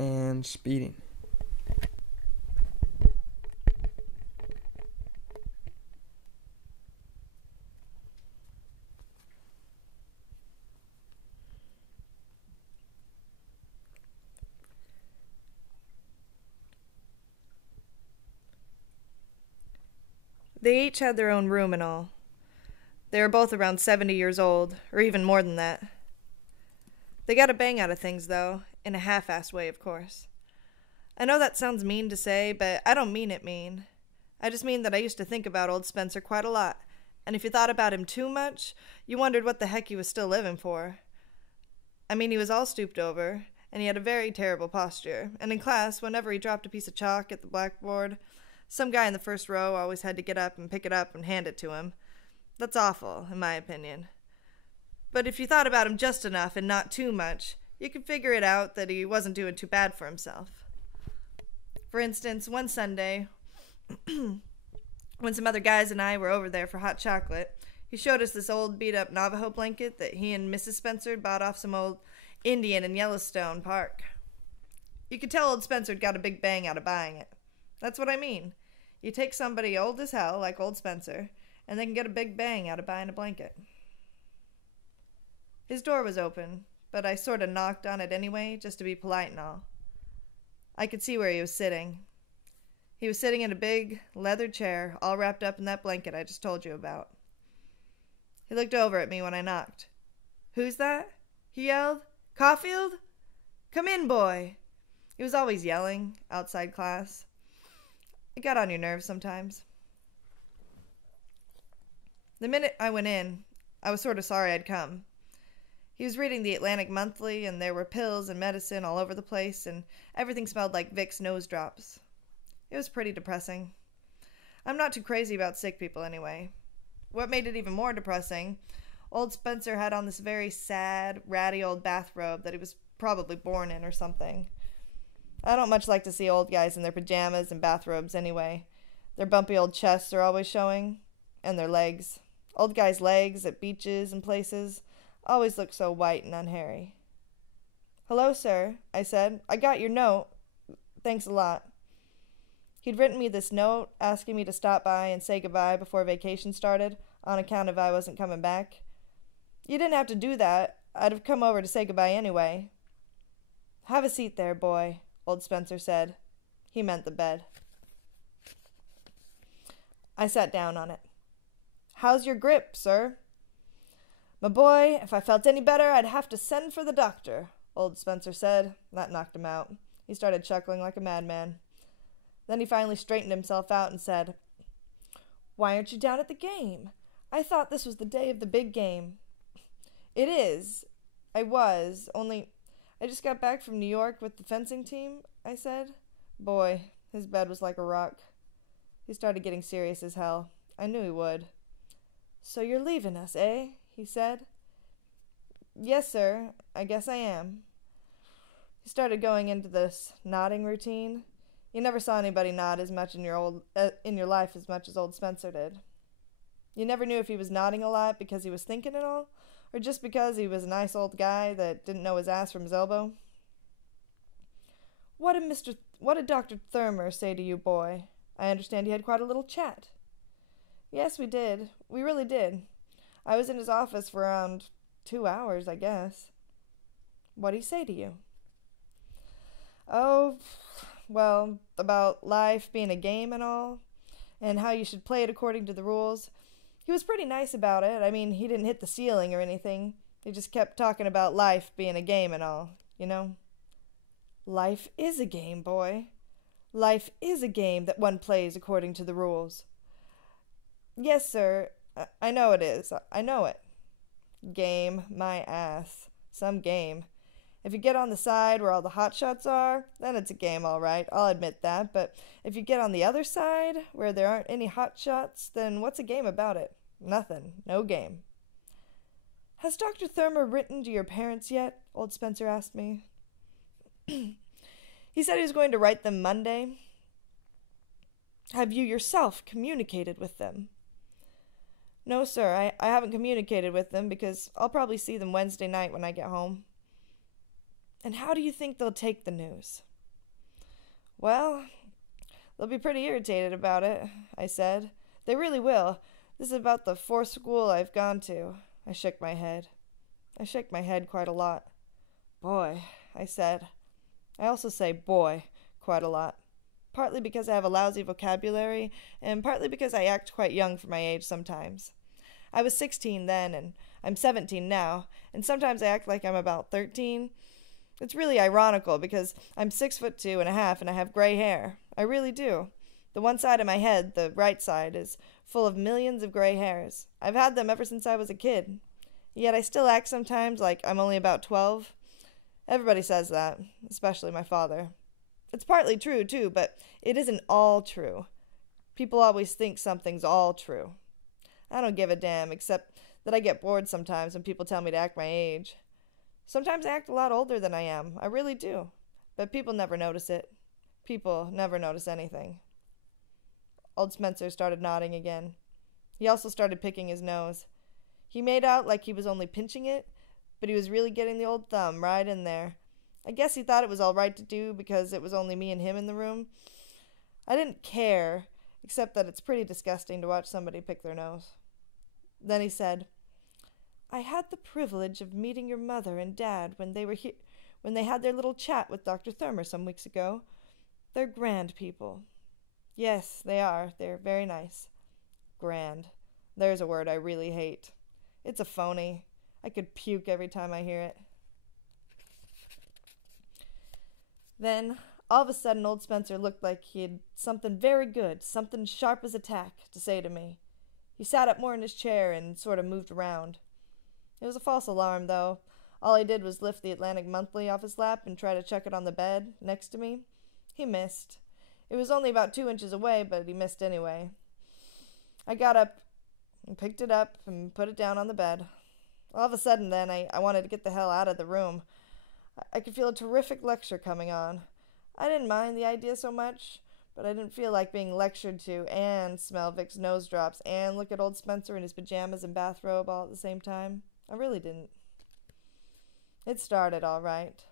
and speeding. They each had their own room and all. They were both around 70 years old, or even more than that. They got a bang out of things, though, in a half-assed way, of course. I know that sounds mean to say, but I don't mean it mean. I just mean that I used to think about old Spencer quite a lot, and if you thought about him too much, you wondered what the heck he was still living for. I mean, he was all stooped over, and he had a very terrible posture, and in class, whenever he dropped a piece of chalk at the blackboard, some guy in the first row always had to get up and pick it up and hand it to him. That's awful, in my opinion. But if you thought about him just enough and not too much, you could figure it out that he wasn't doing too bad for himself. For instance, one Sunday, when some other guys and I were over there for hot chocolate, he showed us this old beat-up Navajo blanket that he and Mrs. Spencer bought off some old Indian in Yellowstone Park. You could tell old Spencer got a big bang out of buying it. That's what I mean. You take somebody old as hell, like old Spencer, and they can get a big bang out of buying a blanket. His door was open, but I sort of knocked on it anyway, just to be polite and all. I could see where he was sitting. He was sitting in a big leather chair, all wrapped up in that blanket I just told you about. He looked over at me when I knocked. "Who's that?" he yelled. "Caulfield? Come in, boy." He was always yelling, outside class. It got on your nerves sometimes. The minute I went in, I was sort of sorry I'd come. He was reading the Atlantic Monthly, and there were pills and medicine all over the place, and everything smelled like Vicks nose drops. It was pretty depressing. I'm not too crazy about sick people anyway. What made it even more depressing, old Spencer had on this very sad, ratty old bathrobe that he was probably born in or something. I don't much like to see old guys in their pajamas and bathrobes anyway. Their bumpy old chests are always showing, and their legs. Old guys' legs at beaches and places always look so white and unhairy. "Hello, sir," I said. "I got your note. Thanks a lot." He'd written me this note asking me to stop by and say goodbye before vacation started, on account of I wasn't coming back. "You didn't have to do that. I'd have come over to say goodbye anyway." "Have a seat there, boy," old Spencer said. He meant the bed. I sat down on it. "How's your grip, sir?" "My boy, if I felt any better, I'd have to send for the doctor," old Spencer said. That knocked him out. He started chuckling like a madman. Then he finally straightened himself out and said, "Why aren't you down at the game? I thought this was the day of the big game." "It is. I was. Only I just got back from New York with the fencing team," I said. Boy, his bed was like a rock. He started getting serious as hell. I knew he would. "So you're leaving us, eh?" he said. "Yes, sir. I guess I am." He started going into this nodding routine. You never saw anybody nod as much in your life as much as old Spencer did. You never knew if he was nodding a lot because he was thinking it all, or just because he was a nice old guy that didn't know his ass from his elbow. What did Dr. Thurmer say to you, boy? I understand you had quite a little chat." "Yes, we did. We really did. I was in his office for around 2 hours, I guess." "What'd he say to you?" "Oh, well, about life being a game and all, and how you should play it according to the rules. He was pretty nice about it. I mean, he didn't hit the ceiling or anything. He just kept talking about life being a game and all, you know." "Life is a game, boy. Life is a game that one plays according to the rules." "Yes, sir. I know it is. I know it." "Game, my ass. Some game. If you get on the side where all the hot shots are, then it's a game, all right. I'll admit that. But if you get on the other side, where there aren't any hot shots, then what's a game about it? Nothing. No game." "Has Dr. Thurmer written to your parents yet?" old Spencer asked me. "He said he was going to write them Monday." "Have you yourself communicated with them?" "No, sir. I haven't communicated with them because I'll probably see them Wednesday night when I get home." "And how do you think they'll take the news?" Well, they'll be pretty irritated about it, I said. They really will. This is about the fourth school I've gone to. I shook my head. I shake my head quite a lot. Boy, I said. I also say boy quite a lot. Partly because I have a lousy vocabulary, and partly because I act quite young for my age sometimes. I was 16 then, and I'm 17 now, and sometimes I act like I'm about 13. It's really ironical because I'm 6'2.5" and I have gray hair. I really do. The one side of my head, the right side, is full of millions of gray hairs. I've had them ever since I was a kid. Yet I still act sometimes like I'm only about 12. Everybody says that, especially my father. It's partly true, too, but it isn't all true. People always think something's all true. I don't give a damn, except that I get bored sometimes when people tell me to act my age. Sometimes I act a lot older than I am. I really do. But people never notice it. People never notice anything. Old Spencer started nodding again. He also started picking his nose. He made out like he was only pinching it, but he was really getting the old thumb right in there. I guess he thought it was all right to do because it was only me and him in the room. I didn't care, except that it's pretty disgusting to watch somebody pick their nose. Then he said, I had the privilege of meeting your mother and dad when they were here, when they had their little chat with Dr. Thurmer some weeks ago. They're grand people. Yes, they are. They're very nice. Grand. There's a word I really hate. It's a phony. I could puke every time I hear it. Then, all of a sudden, old Spencer looked like he had something very good, something sharp as a tack, to say to me. He sat up more in his chair and sort of moved around. It was a false alarm, though. All I did was lift the Atlantic Monthly off his lap and try to chuck it on the bed next to me. He missed. It was only about 2 inches away, but he missed anyway. I got up and picked it up and put it down on the bed. All of a sudden, then, I wanted to get the hell out of the room. I could feel a terrific lecture coming on. I didn't mind the idea so much, but I didn't feel like being lectured to and smell Vic's nose drops and look at old Spencer in his pajamas and bathrobe all at the same time. I really didn't. It started all right.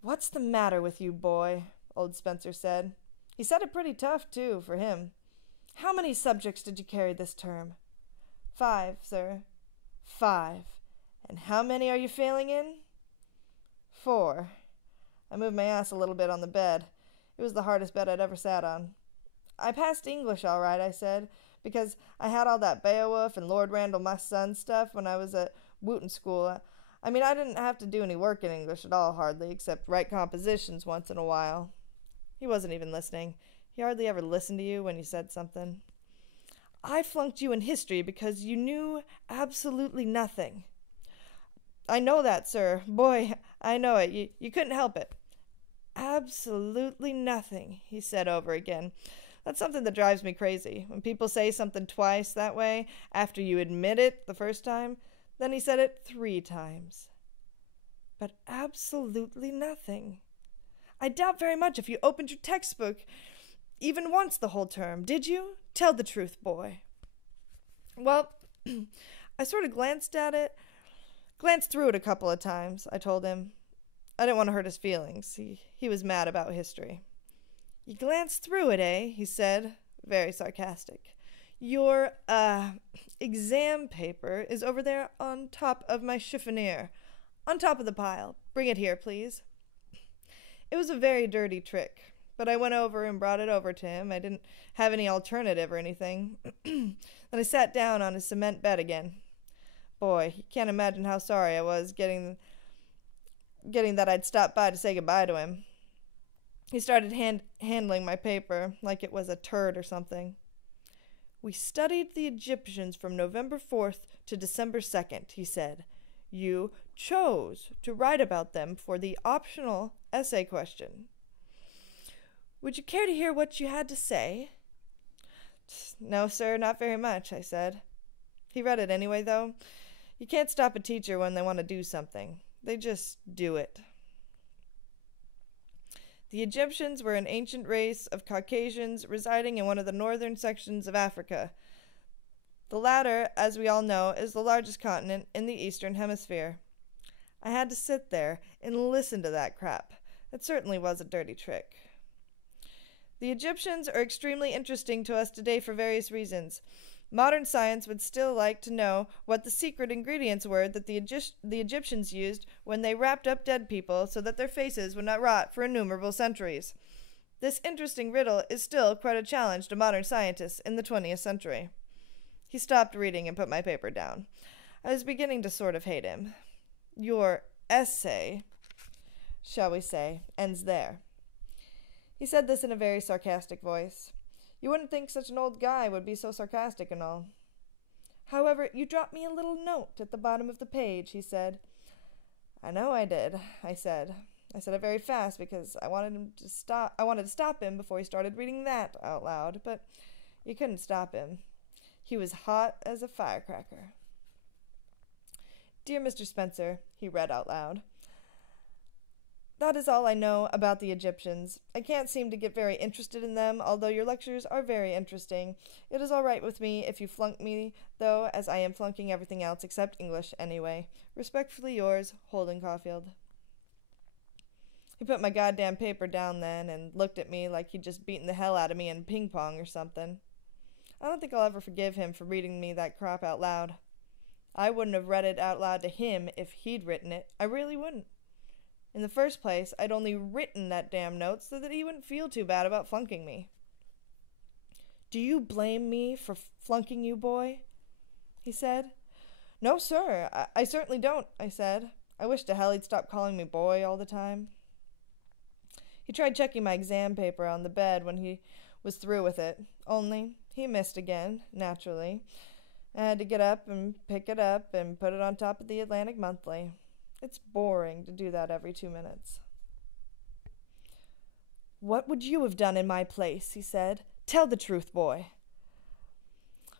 What's the matter with you, boy? Old Spencer said. He said it pretty tough, too, for him. How many subjects did you carry this term? 5, sir. 5. And how many are you failing in? 4. I moved my ass a little bit on the bed. It was the hardest bed I'd ever sat on. I passed English all right, I said, because I had all that Beowulf and Lord Randall my son stuff when I was at Wooten School. I mean, I didn't have to do any work in English at all, hardly, except write compositions once in a while. He wasn't even listening. He hardly ever listened to you when you said something. I flunked you in history because you knew absolutely nothing. I know that, sir. Boy, I know it. You couldn't help it. Absolutely nothing, he said over again. That's something that drives me crazy. When people say something twice that way, after you admit it the first time, then he said it 3 times. But absolutely nothing. I doubt very much if you opened your textbook even once the whole term. Did you? Tell the truth, boy. Well, I sort of glanced through it a couple of times, I told him. I didn't want to hurt his feelings. He was mad about history. You glanced through it, eh? He said, very sarcastic. Your, exam paper is over there on top of my chiffonier. On top of the pile. Bring it here, please. It was a very dirty trick, but I went over and brought it over to him. I didn't have any alternative or anything. Then I sat down on his cement bed again. Boy, you can't imagine how sorry I was getting that I'd stopped by to say goodbye to him. He started handling my paper like it was a turd or something. We studied the Egyptians from November 4th to December 2nd, he said. You chose to write about them for the optional essay question. Would you care to hear what you had to say? No, sir, not very much, I said. He read it anyway, though. You can't stop a teacher when they want to do something. They just do it. The Egyptians were an ancient race of Caucasians residing in one of the northern sections of Africa. The latter, as we all know, is the largest continent in the eastern hemisphere. I had to sit there and listen to that crap. It certainly was a dirty trick. The Egyptians are extremely interesting to us today for various reasons. Modern science would still like to know what the secret ingredients were that the Egyptians used when they wrapped up dead people so that their faces would not rot for innumerable centuries. This interesting riddle is still quite a challenge to modern scientists in the 20th century. He stopped reading and put my paper down. I was beginning to sort of hate him. Your essay, shall we say, ends there. He said this in a very sarcastic voice. You wouldn't think such an old guy would be so sarcastic and all. However, you dropped me a little note at the bottom of the page, he said. I know I did, I said. I said it very fast because I wanted to stop him before he started reading that out loud, but you couldn't stop him. He was hot as a firecracker. Dear Mr. Spencer, he read out loud. That is all I know about the Egyptians. I can't seem to get very interested in them, although your lectures are very interesting. It is all right with me if you flunk me, though, as I am flunking everything else except English anyway. Respectfully yours, Holden Caulfield. He put my goddamn paper down then and looked at me like he'd just beaten the hell out of me in ping pong or something. I don't think I'll ever forgive him for reading me that crap out loud. I wouldn't have read it out loud to him if he'd written it. I really wouldn't. In the first place, I'd only written that damn note so that he wouldn't feel too bad about flunking me. Do you blame me for flunking you, boy? He said. No, sir, I certainly don't, I said. I wish to hell he'd stop calling me boy all the time. He tried checking my exam paper on the bed when he was through with it, only he missed again, naturally. I had to get up and pick it up and put it on top of the Atlantic Monthly. It's boring to do that every 2 minutes. What would you have done in my place? He said. Tell the truth, boy.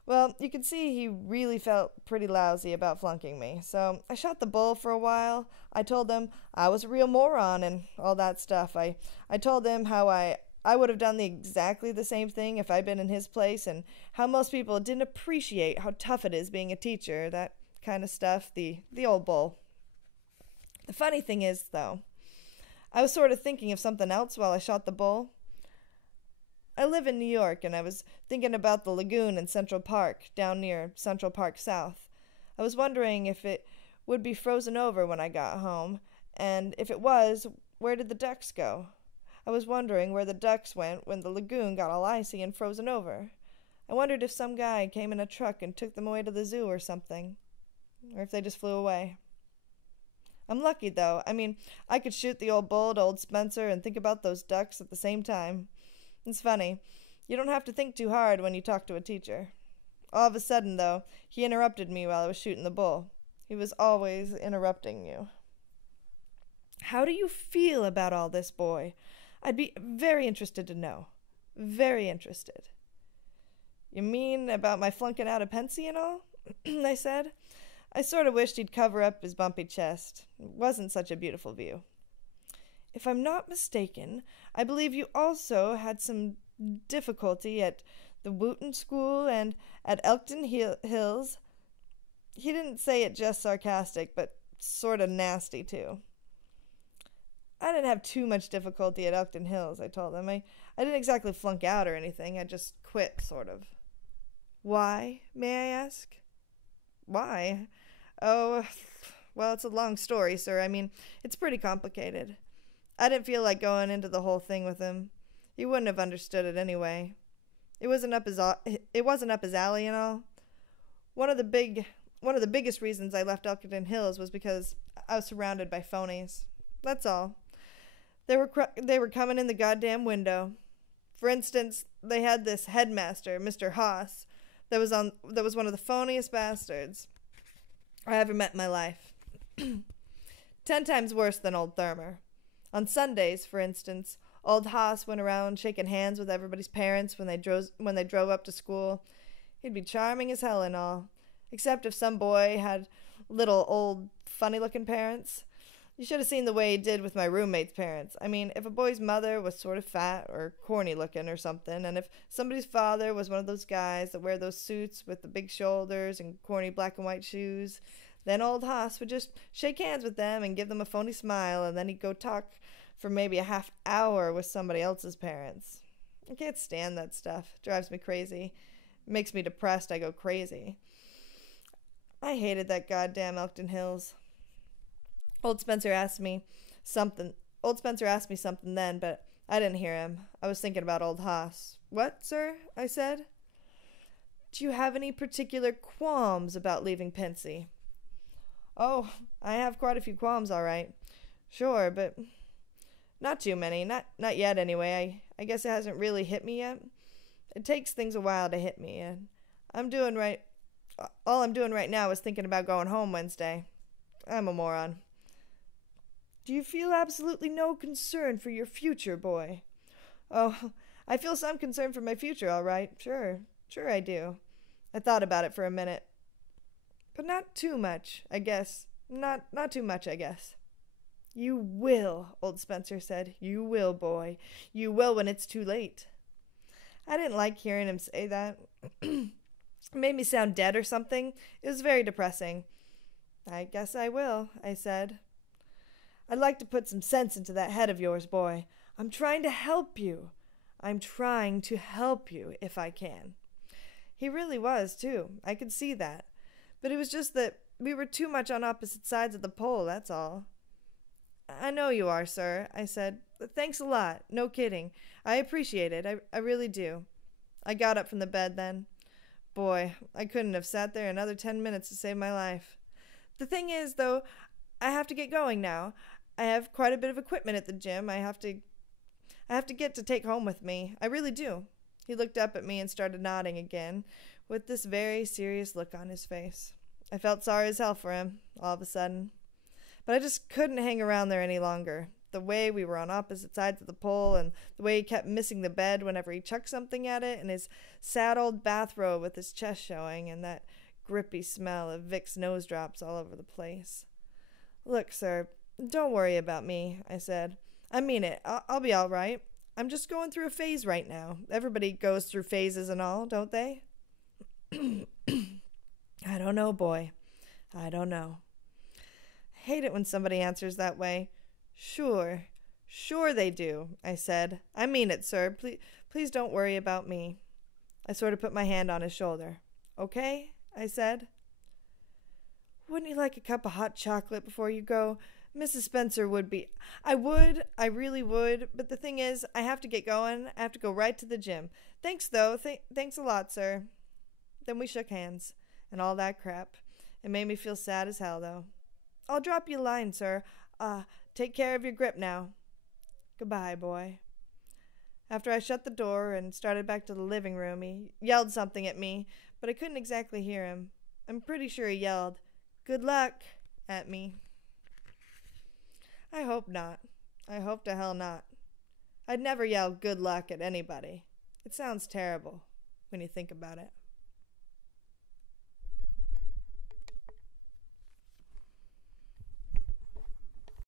Well, you could see he really felt pretty lousy about flunking me, so I shot the bull for a while. I told him I was a real moron and all that stuff. I told him how I would have done exactly the same thing if I'd been in his place, and how most people didn't appreciate how tough it is being a teacher, that kind of stuff, the old bull. The funny thing is, though, I was sort of thinking of something else while I shot the bull. I live in New York, and I was thinking about the lagoon in Central Park, down near Central Park South. I was wondering if it would be frozen over when I got home, and if it was, where did the ducks go? I was wondering where the ducks went when the lagoon got all icy and frozen over. I wondered if some guy came in a truck and took them away to the zoo or something, or if they just flew away. I'm lucky, though. I mean, I could shoot the old bull to old Spencer and think about those ducks at the same time. It's funny. You don't have to think too hard when you talk to a teacher. All of a sudden, though, he interrupted me while I was shooting the bull. He was always interrupting you. How do you feel about all this, boy? I'd be very interested to know. Very interested. You mean about my flunking out of Pensy and all? I said. I sort of wished he'd cover up his bumpy chest. It wasn't such a beautiful view. If I'm not mistaken, I believe you also had some difficulty at the Wooten School and at Elkton Hills. He didn't say it just sarcastic, but sort of nasty, too. I didn't have too much difficulty at Elkton Hills, I told him. I didn't exactly flunk out or anything. I just quit, sort of. Why, may I ask? Why? Oh, well, it's a long story, sir. I mean, it's pretty complicated. I didn't feel like going into the whole thing with him. He wouldn't have understood it anyway. It wasn't up his alley and all. One of the biggest reasons I left Elkton Hills was because I was surrounded by phonies. That's all. They were coming in the goddamn window. For instance, they had this headmaster, Mr. Haas, that was one of the phoniest bastards I ever met in my life. 10 times worse than old Thermer. On Sundays, for instance, old Haas went around shaking hands with everybody's parents when they drove up to school. He'd be charming as hell and all, except if some boy had little old funny-looking parents. You should have seen the way he did with my roommate's parents. I mean, if a boy's mother was sort of fat or corny-looking or something, and if somebody's father was one of those guys that wear those suits with the big shoulders and corny black and white shoes, then old Haas would just shake hands with them and give them a phony smile, and then he'd go talk for maybe a half hour with somebody else's parents. I can't stand that stuff. It drives me crazy. It makes me depressed. I go crazy. I hated that goddamn Elkton Hills. Old Spencer asked me something. Old Spencer asked me something then, but I didn't hear him. I was thinking about old Haas. What, sir? I said. Do you have any particular qualms about leaving Pensy? Oh, I have quite a few qualms, all right. Sure, but not too many. Not yet, anyway. I guess it hasn't really hit me yet. It takes things a while to hit me, and I'm doing right. All I'm doing right now is thinking about going home Wednesday. I'm a moron. Do you feel absolutely no concern for your future, boy? Oh, I feel some concern for my future, all right. Sure I do. I thought about it for a minute. But not too much, I guess. Not too much, I guess. You will, old Spencer said. You will, boy. You will when it's too late. I didn't like hearing him say that. It made me sound dead or something. It was very depressing. I guess I will, I said. I'd like to put some sense into that head of yours, boy. I'm trying to help you. I'm trying to help you if I can. He really was, too. I could see that. But it was just that we were too much on opposite sides of the pole, that's all. I know you are, sir, I said. Thanks a lot. No kidding. I appreciate it. I really do. I got up from the bed then. Boy, I couldn't have sat there another 10 minutes to save my life. The thing is, though, I have to get going now. I have quite a bit of equipment at the gym I have to get to take home with me. I really do. He looked up at me and started nodding again, with this very serious look on his face. I felt sorry as hell for him, all of a sudden. But I just couldn't hang around there any longer. The way we were on opposite sides of the pole, and the way he kept missing the bed whenever he chucked something at it, and his sad old bathrobe with his chest showing, and that grippy smell of Vicks nose drops all over the place. Look, sir, don't worry about me, I said. I mean it. I'll be all right. I'm just going through a phase right now. Everybody goes through phases and all, don't they? I don't know, boy. I don't know. I hate it when somebody answers that way. Sure they do, I said. I mean it, sir. Please don't worry about me. I sort of put my hand on his shoulder. Okay, I said. Wouldn't you like a cup of hot chocolate before you go? Mrs. Spencer would be. I really would, but the thing is, I have to get going. I have to go right to the gym. Thanks, though. Thanks a lot, sir. Then we shook hands, and all that crap. It made me feel sad as hell, though. I'll drop you a line, sir. Take care of your grip now. Goodbye, boy. After I shut the door and started back to the living room, he yelled something at me, but I couldn't exactly hear him. I'm pretty sure he yelled, "Good luck," at me. I hope not. I hope to hell not. I'd never yell good luck at anybody. It sounds terrible when you think about it.